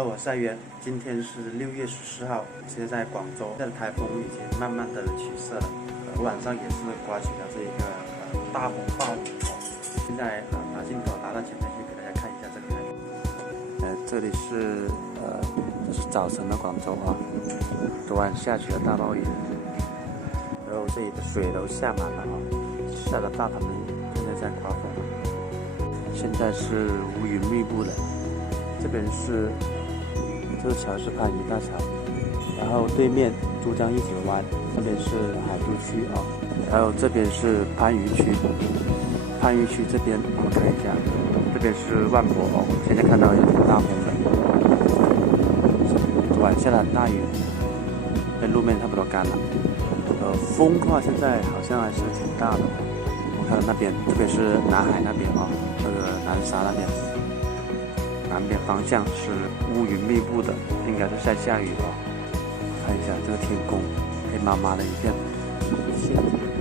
Hello， 我是爱渊，今天是6月14号，现在在广州，现在台风已经慢慢的起色了，晚上也是刮起了这一个大风暴雨哦。现在把镜头拿到前面去给大家看一下这个台风。这里是这是早晨的广州啊，昨晚下起了大暴雨，然后这里的水都下满了啊，下了大场的雨，现在在刮风。现在是乌云密布的，这边是这个桥是番禺大桥，然后对面珠江一子湾，这边是海都区啊，还有这边是番禺区，番禺区这边我们看一下，这边是万博哦，现在看到有点大风的，昨晚下了很大雨，那路面差不多干了，风的话现在好像还是挺大的。我看到那边，这边是南海那边啊，那个南沙那边，南边方向是乌云密布的，应该是在下雨啊。看一下这个天空，黑麻麻的一片，谢谢。